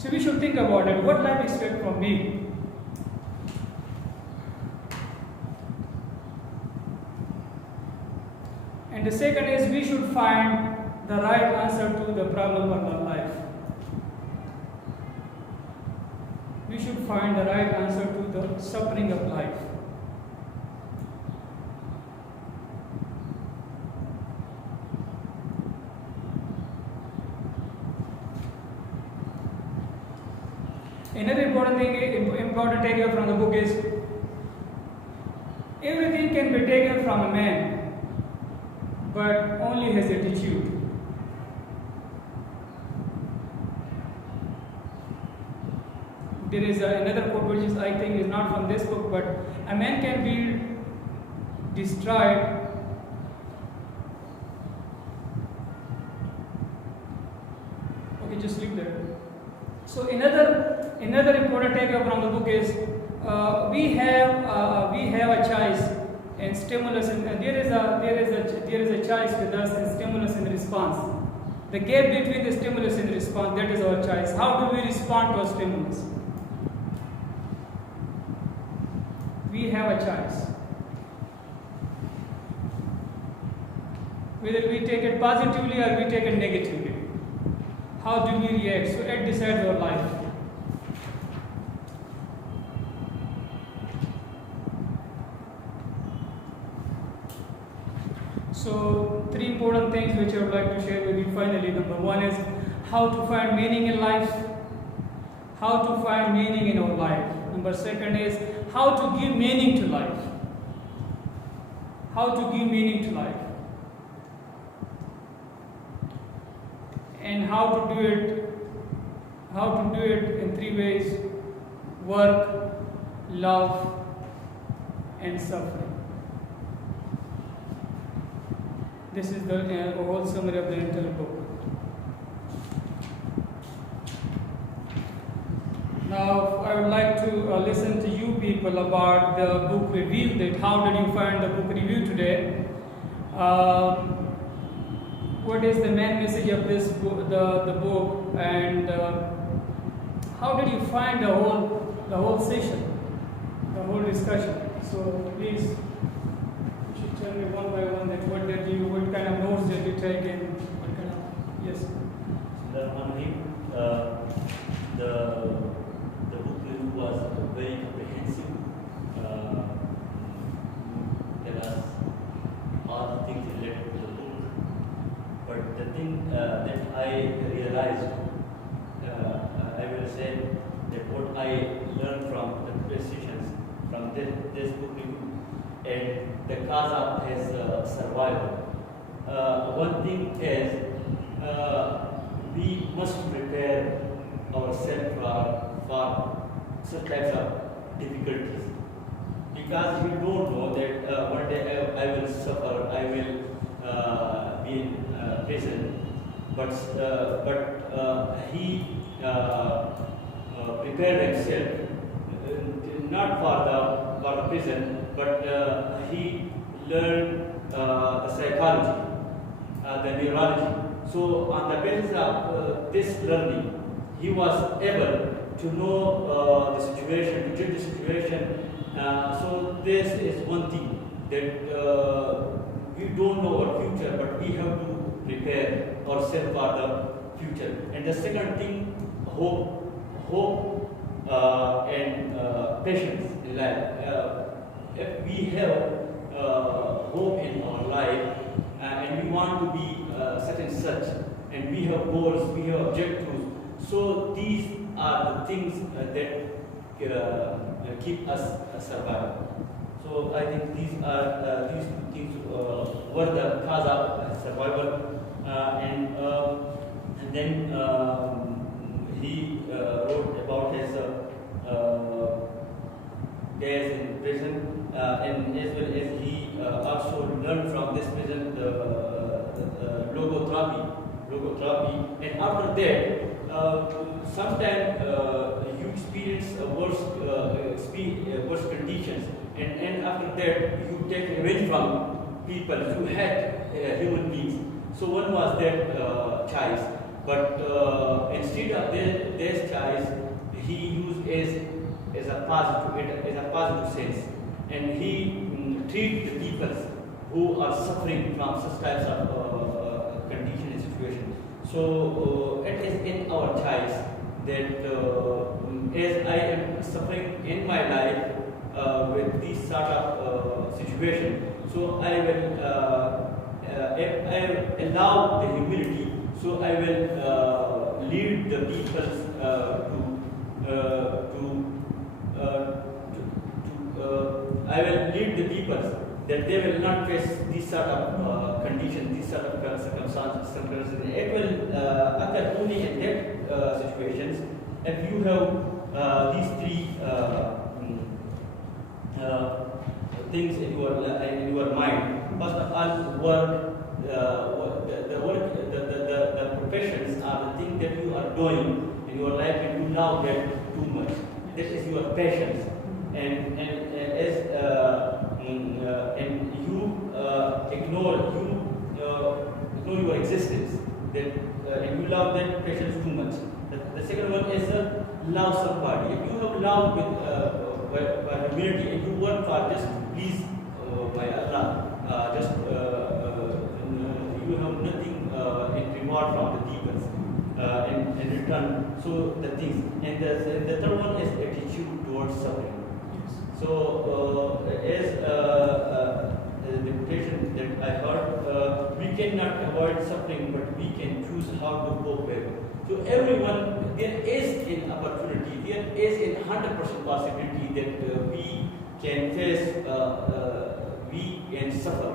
So we should think about it. What life expects from me? And the second is we should find the right answer to the problem of our life. We should find the right answer to the suffering of life. Another important takeaway from the book is everything can be taken from a man, but only his attitude. There is another quote which is, I think, is not from this book, but a man can be destroyed okay, just leave there. So another important takeaway from the book is we have a choice and stimulus, and there is a choice with us in stimulus and response. The gap between the stimulus and response, that is our choice. How do we respond to a stimulus? We have a choice. Whether we take it positively or we take it negatively. How do we react? So it decides our life. So 3 important things which I would like to share with you finally. Number 1 is how to find meaning in life. How to find meaning in our life. Number 2 is how to give meaning to life. How to give meaning to life. And how to do it in 3 ways: work, love, and suffering. This is the whole summary of the entire book. Now I would like to listen to you people about the book review. That how did you find the book review today? What is the main message of this book, the book, and how did you find the whole session, the whole discussion? So please, you should tell me one by one that what kind of notes did you take and what kind of yes. The one thing, the book review was very comprehensive. Tell us all the things related to the book. But the thing that I realized, I will say that what I learned from the precisions from this book review and the cause of his survival. One thing is we must prepare ourselves for such types of difficulties, because you don't know that one day I will suffer, I will be in prison, but he prepared himself not for the prison, but he learned the psychology, the neurology. So on the basis of this learning, he was able to know the situation, to judge the situation. So this is one thing that we don't know our future, but we have to prepare ourselves for the future. And the second thing, hope and patience in life. If we have hope in our life and we want to be such and such, and we have goals, we have objectives, so these are the things that keep us surviving. So I think these two things were the cause of survival, and then he wrote about his days in prison, and as well as he also learned from this prison the logotherapy, and after that, sometimes you experience worse conditions, and after that you take revenge from people who had human beings. So one was that choice, But instead of this choice, he used as a positive sense, and he treat the people who are suffering from such types of condition and situation. So it is in our choice that as I am suffering in my life with this sort of situation, so I will if I allow the humility, so I will lead the people I will lead the people that they will not face this sort of condition, this sort of circumstances. It will occur only in that situations if you have these three things in your mind. First of all, work, the professions are the things that you are doing in your life, and you love that too much. That is your passions, and you ignore your existence. That and you love that passions too much. The second one is love somebody. If you have love by humility, and you work for just to please by Allah. Just you have nothing in reward from the people in return. So the things, and the third one is attitude towards suffering. Yes. So as the quotation that I heard, we cannot avoid suffering, but we can choose how to cope with it. So everyone, there is an opportunity, there is a 100% possibility that we can face. We can suffer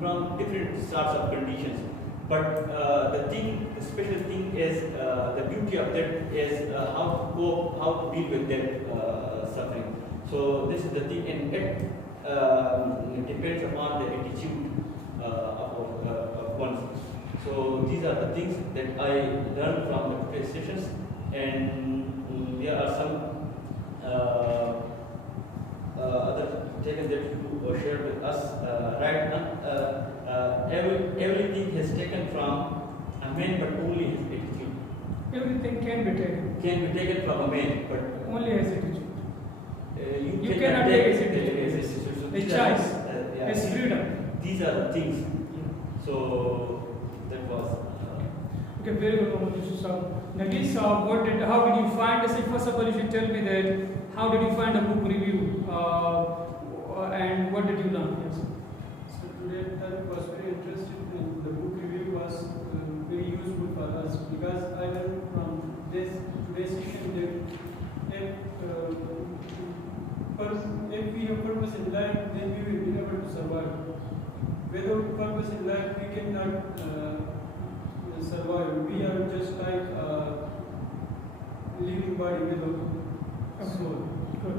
from different sorts of conditions, but the special thing is the beauty of that is how to cope, how to deal with that suffering. So this is the thing, and it depends upon the attitude of one. So these are the things that I learned from the today's sessions, and there are some other taken that you shared with us right now. Everything is taken from a man, but only his attitude. Everything can be taken. Can be taken from a man, but Only his attitude. you cannot take his attitude. So His these are- choice. yeah, His freedom. These are the things. So that was. Okay, very good, Mohammed Yusuf Saab. Nagis, how did you find this? First of all, you should tell me that how did you find a book review and what did you learn? Yes. So today I was very interested in the book review was very useful for us because I learned from this today's session that if we have purpose in life, then we will be able to survive. Without purpose in life, we cannot survive. We are just like a living body without soul. Good.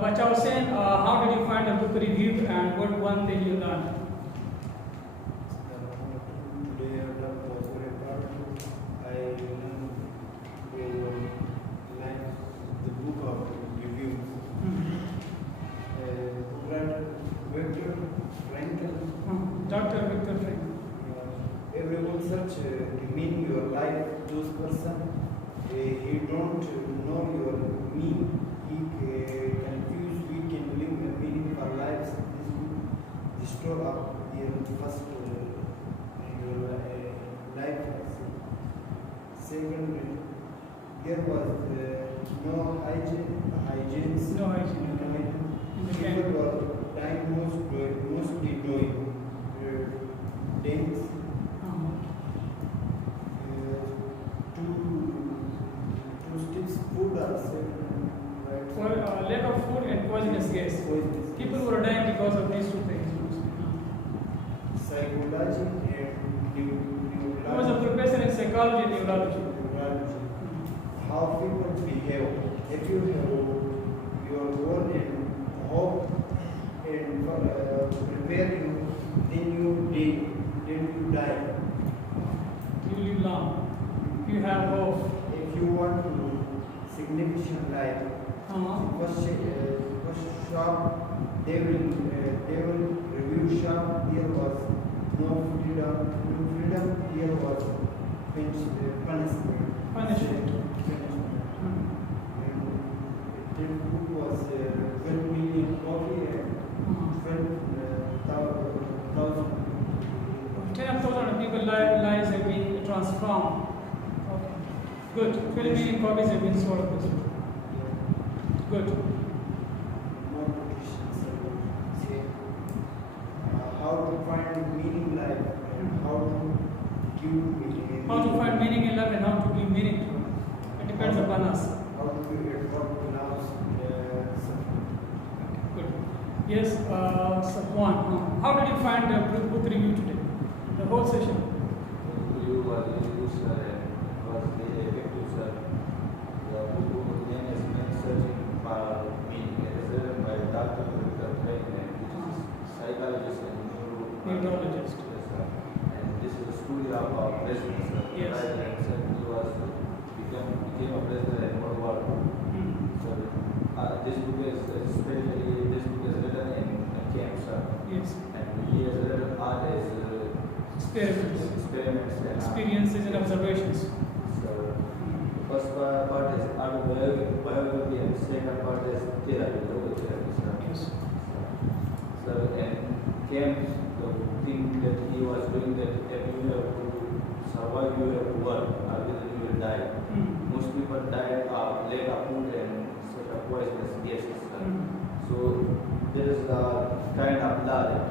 But I was saying, how did you find a book review and what one thing you learned? Today I was very proud. I learned the book of reviews. Victor Frankl. Dr. Victor Frank. Everyone search meaning your life. Those person he don't know your meaning. He confused. We can live a meaning for lives. This store up the first your life. Second, there was no hygiene. No hygiene. People were dying mostly doing dance. Two sticks food are said, right? For lack of food and poisonous gas. Poisonous People gas. were dying because of these two things. Psychology and neurology. There was a professor in psychology and neurology. Neurology. How people behave. If you have your goal and hope and prepare you, then you die. You live long. You have hope. If you want to significant life, first shop they will review sharp here was no freedom. Freedom here was punishment. Punishment. And the book was 12 million copy and 12,000. 10,000 people lives have been transformed. Okay. Good. 12 million copies have been sold of this book. Good. More Christians say how to find meaning in life and how to give meaning. How to find meaning in life and how to give meaning to it. It depends upon us. How to give it what allows suffering. Good. Yes, Safwan. How did you find the book review today? The whole session. You was very good, sir, and was very effective, sir. The book name is Searching for Meaning. It is written by Dr. Victor Franklin, which is psychologist and Neurologist. Yes, sir. And this is a story of our president, sir. Yes. Right, and sir, he was became a president in World War II. So this book is especially written in camp, sir. Yes. And he has written art as Experiments. and Experiences and observations. So the first part is autobiography and the second part is therapy, logotherapy. Yes. So and came the thing that he was doing that if you have to survive, you have to work, otherwise you will die. Most people died of lack of food and such a poisonous gases. So there is a kind of law that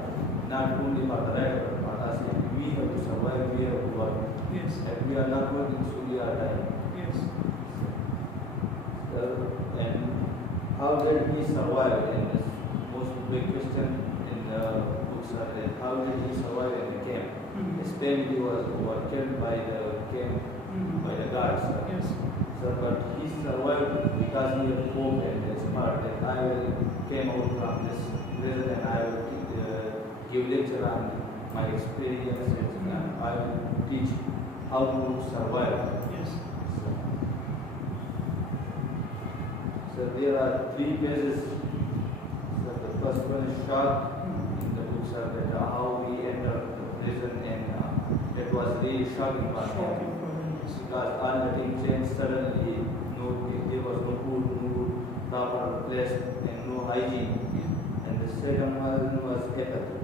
not only for the right but for us, if we have to survive, we have to work. Yes. If we are not working, so we are dying. Yes. And how did he survive? And this most big question in the books are that how did he survive in the camp? His family was killed by the camp, by the guards. Yes. So, but he survived because he had hope and his heart that I will came out from this prison and I will give lecture on my experiences and I will teach how to survive. Yes. So there are 3 phases. So the first one is shock. In the books are that how we entered the prison and it was really shocking for him. Because all the things changed suddenly. There was no food, no proper place, and no hygiene. And the second one was apathy.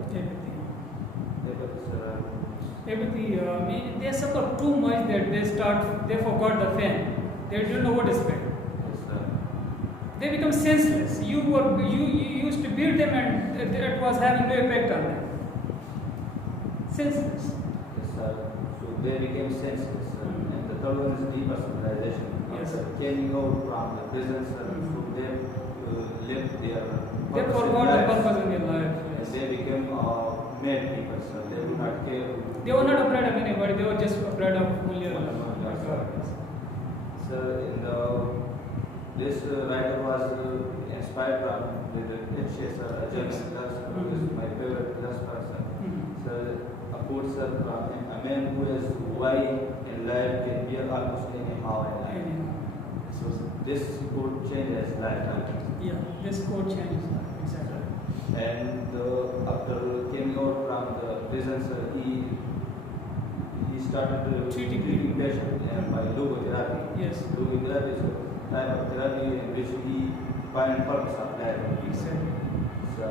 Apathy, they suffer too much that they forgot the fan. They don't know what is pain. They become senseless. You used to beat them and it was having no effect on them. Senseless. Yes, sir. So they became senseless. And the third one is depersonalization. Yes. Came out from the prison, so they lived their They forgot the purpose in their life. And Yes. they became mad people, so they would not care. They were not afraid of anybody. They were just afraid of only Allah. So in this writer was inspired from the Sher, a German philosopher, who is my favorite philosopher. So a quote from him: "A man who is wise in life can bear almost anyhow in life." So this quote changed his lifetime. Yeah, this quote changes life. Exactly. And after coming out from the prison, he started treating patients by logotherapy. Yes. Logotherapy is a type of therapy in which he finds purpose of life. Exactly. So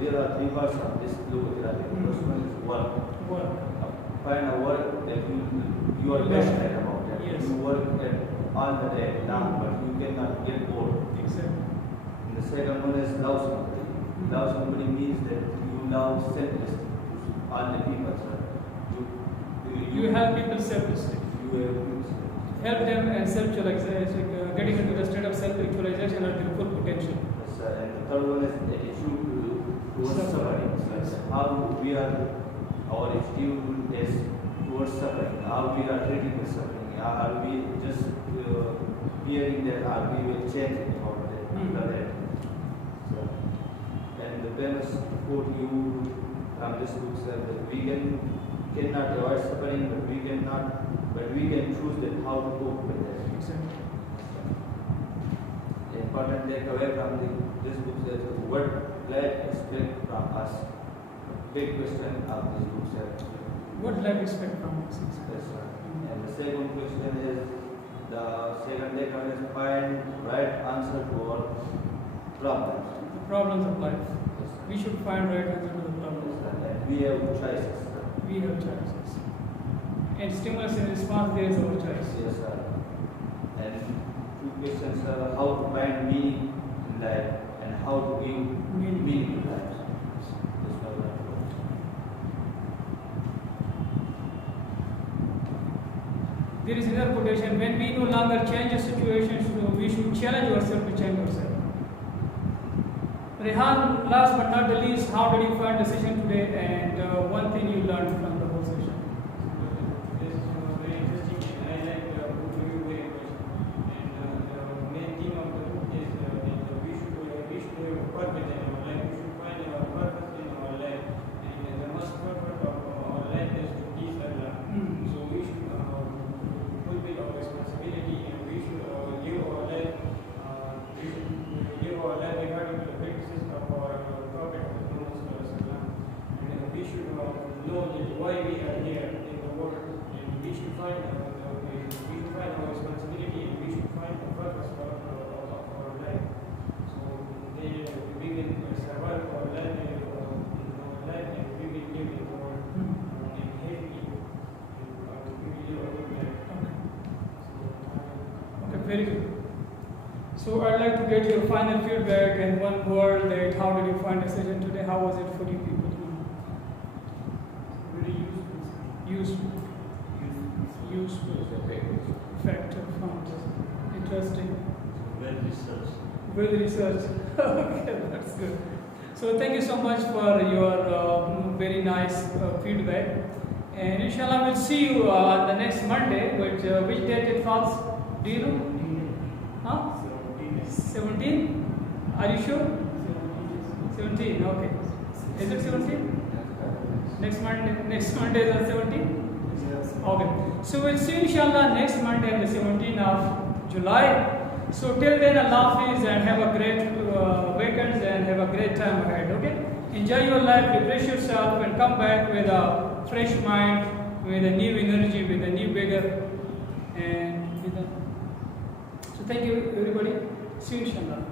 there are 3 parts of this logotherapy. The first one is work. Work. Find a work that you are passionate about. That Yes. You work at all the day long, but you cannot get bored. Exactly. And the second one is love somebody. Love somebody means that you love selflessly all the people. So You help people selflessly. You have Help them and self-actualization, getting into the state of self-actualization at their full potential. and the third one is the attitude towards suffering. So how we are, our attitude is towards suffering. How we are treating the suffering. Are we just fearing that? Are we will change it about that? So, and the famous quote you from this book said that we cannot avoid suffering, but we can choose that how to cope with it. Exactly. The important takeaway from this book is what God expects from us. big question of this book, sir. What life expect from us? Yes, sir. And the second question is, the second letter is find right answer for problems. The problems of life. Yes, sir. We should find right answer to the problems. And we have choices, sir. We have choices. And stimulus and response, there is our choice. Yes, sir. And two questions, sir. How to find meaning in life and how to give meaning to life. This was my question. There is another quotation: when we no longer change a situation, we should challenge ourselves to change ourselves. Rehan, last but not the least, how did you find the session today, and one thing you learned from the whole session? This is very interesting, and I like the book review very much. And the main theme of the book is that we should have a purpose in our life. We should find our purpose in our life, and the most purpose of our life is to please Allah. So we should fulfill our responsibility, and we should live our life. We should live our life according to the practices of our Prophet Muhammad. And we should know that why we are here in the world, and we should find our responsibility, and we should find the purpose of our life. So then we will survive our life, and we will live in the world and happy, and we will live a good life. Okay, very good. So I'd like to get your final feedback and one word that how did you find the session today? How was it for you people? Very useful. Useful. Useful. Effective. Interesting. Well researched. Well researched. Okay, that's good. So thank you so much for your very nice feedback. And inshallah we'll see you on the next Monday. Which date it falls? Do you know? Huh? 17? Are you sure? 17, okay. Is it 17? Next Monday is on 17? Yes. Okay. So we'll see you inshallah next Monday on the 17th of July. So till then, Allah Hafiz, and have a great weekend and have a great time ahead, okay? Enjoy your life, refresh yourself, and come back with a fresh mind, with a new energy, with a new vigor, and with a... So thank you everybody. See you inshallah.